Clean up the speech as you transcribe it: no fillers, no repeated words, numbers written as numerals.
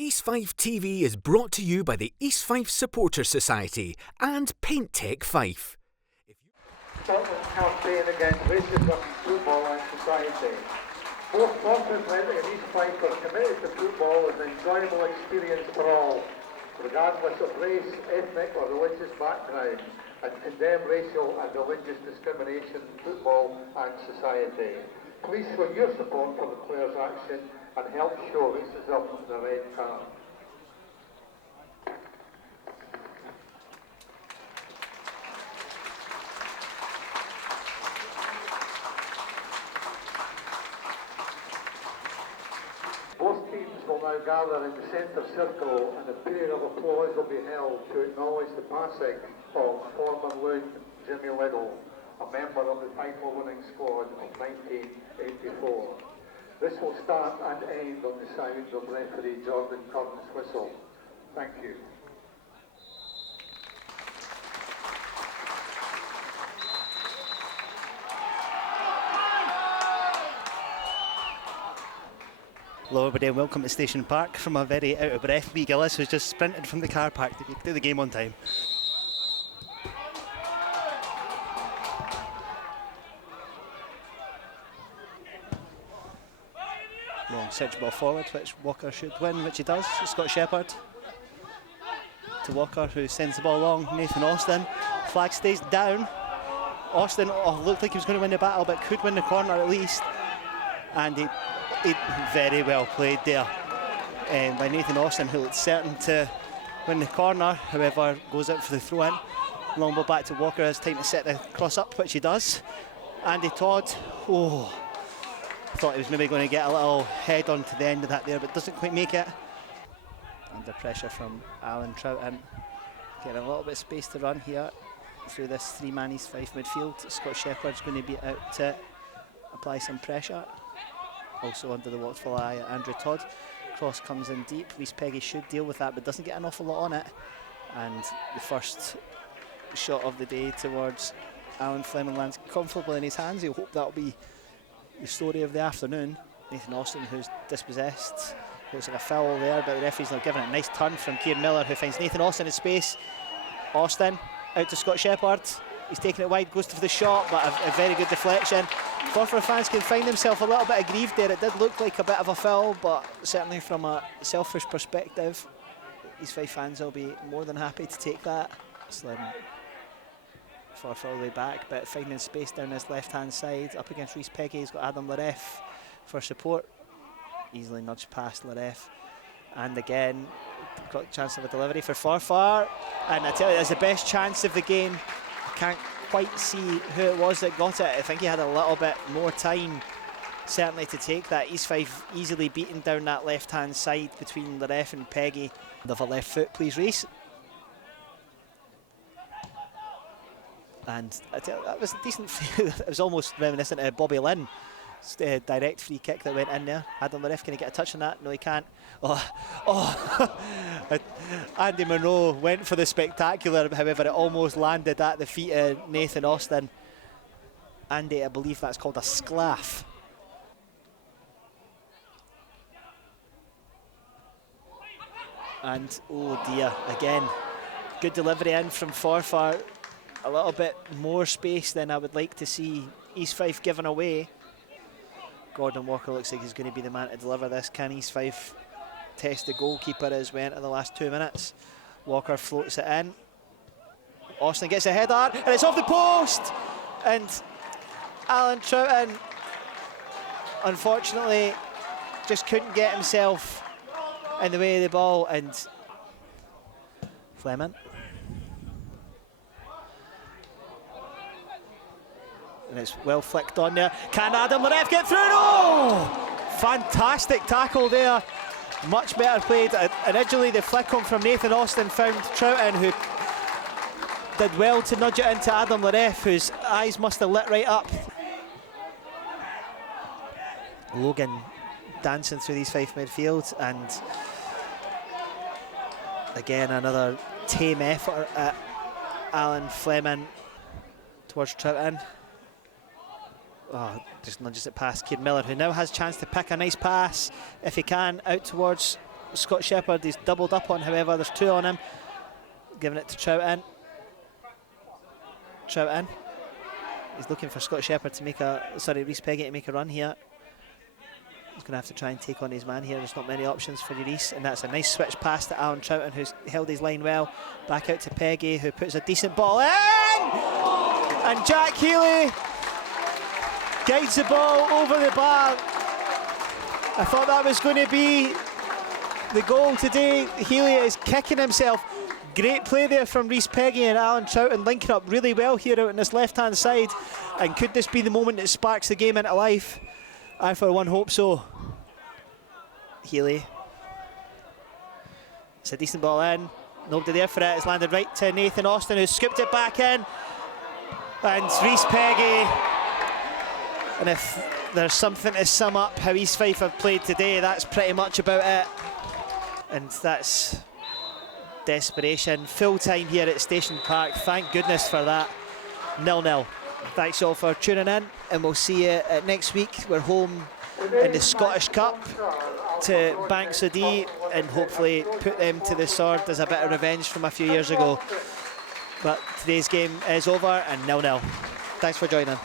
East Fife TV is brought to you by the East Fife Supporter Society and Paint Tech Fife. Scotland's campaign against racism in football and society. Both Forfar and East Fife are committed to football as an enjoyable experience for all, regardless of race, ethnic or religious background, and condemn racial and religious discrimination in football and society. Please show your support for the players' action and help show racism in the red card. Both teams will now gather in the centre circle and a period of applause will be held to acknowledge the passing of former loon Jimmy Liddle, a member of the title-winning squad of 1984. This will start and end on the sound of referee Jordan Curran's whistle. Thank you. Hello everybody and welcome to Station Park. From a very out of breath wee Gillies who's just sprinted from the car park to do the game on time. Long search ball forward, which Walker should win, which he does. Scott Shepherd to Walker, who sends the ball along. Nathan Austin, flag stays down. Austin looked like he was going to win the battle, but could win the corner at least. And he very well played there by Nathan Austin, who looked certain to win the corner. However, goes out for the throw-in. Long ball back to Walker, has time to set the cross up, which he does. Andy Todd, thought he was maybe going to get a little head on to the end of that there, but doesn't quite make it. Under pressure from Alan Troughton. Getting a little bit of space to run here through this three-man East Fife midfield. Scott Shepherd's going to be out to apply some pressure. Also under the watchful eye, Andrew Todd. Cross comes in deep. Reese Peggy should deal with that, but doesn't get an awful lot on it. And the first shot of the day towards Alan Fleming lands comfortably in his hands. He'll hope that'll be the story of the afternoon. Nathan Austin, who's dispossessed. Looks like a foul there, but the referee's now giving it a nice turn from Kieran Miller, who finds Nathan Austin in space. Austin out to Scott Shepherd. He's taking it wide, goes for the shot, but a very good deflection. Forfar fans can find themselves a little bit aggrieved there. It did look like a bit of a foul, but certainly from a selfish perspective, East Fife fans will be more than happy to take that. Slim Forfar all the way back, but finding space down his left-hand side. Up against Reese Peggy, he's got Adam Laref for support. Easily nudged past Laref. And again, got a chance of a delivery for Forfar. And I tell you, that's the best chance of the game. I can't quite see who it was that got it. I think he had a little bit more time, certainly, to take that. East Fife easily beaten down that left-hand side between Laref and Peggy. Of a left foot, please, Reese. And I tell you, that was a decent. It was almost reminiscent of Bobby Lynn. Direct free kick that went in there. Adam Laref, can he get a touch on that? No, he can't. Andy Monroe went for the spectacular, however, it almost landed at the feet of Nathan Austin. Andy, I believe that's called a sclaff. And oh dear, again, good delivery in from Forfar. A little bit more space than I would like to see East Fife given away. Gordon Walker looks like he's going to be the man to deliver this. Can East Fife test the goalkeeper as we enter the last 2 minutes? Walker floats it in. Austin gets a header, and it's off the post! And Alan Troughton, unfortunately, just couldn't get himself in the way of the ball. And Fleming. And it's well flicked on there. Can Adam Laref get through? No! Fantastic tackle there. Much better played. Originally the flick on from Nathan Austin found Troughton, who did well to nudge it into Adam Laref, whose eyes must have lit right up. Logan dancing through these Fife midfield, and again another tame effort at Alan Fleming towards Troughton. Just nudges it past Kieran Miller, who now has a chance to pick a nice pass if he can out towards Scott Shepherd he's doubled up on, however, there's 2 on him. Giving it to Troughton. Troughton. He's looking for Scott Shepherd to make Rhys Peggy to make a run here. He's going to have to try and take on his man here. There's not many options for Rhys, and that's a nice switch pass to Alan Troughton, who's held his line well. Back out to Peggy, who puts a decent ball in! And Jack Healy guides the ball over the bar. I thought that was going to be the goal today. Healy is kicking himself. Great play there from Rhys Peggy and Alan Troughton, linking up really well here out on this left-hand side. And could this be the moment that sparks the game into life? I, for one, hope so. Healy. It's a decent ball in. Nobody there for it. It's landed right to Nathan Austin, who's scooped it back in. And Rhys Peggy. And if there's something to sum up how East Fife have played today, that's pretty much about it. And that's desperation. Full time here at Station Park. Thank goodness for that. 0-0. Thanks all for tuning in, and we'll see you next week. We're home in the Scottish Cup to Banks o' Dee and hopefully put them to the sword as a bit of revenge from a few years ago. But today's game is over and 0-0. Thanks for joining.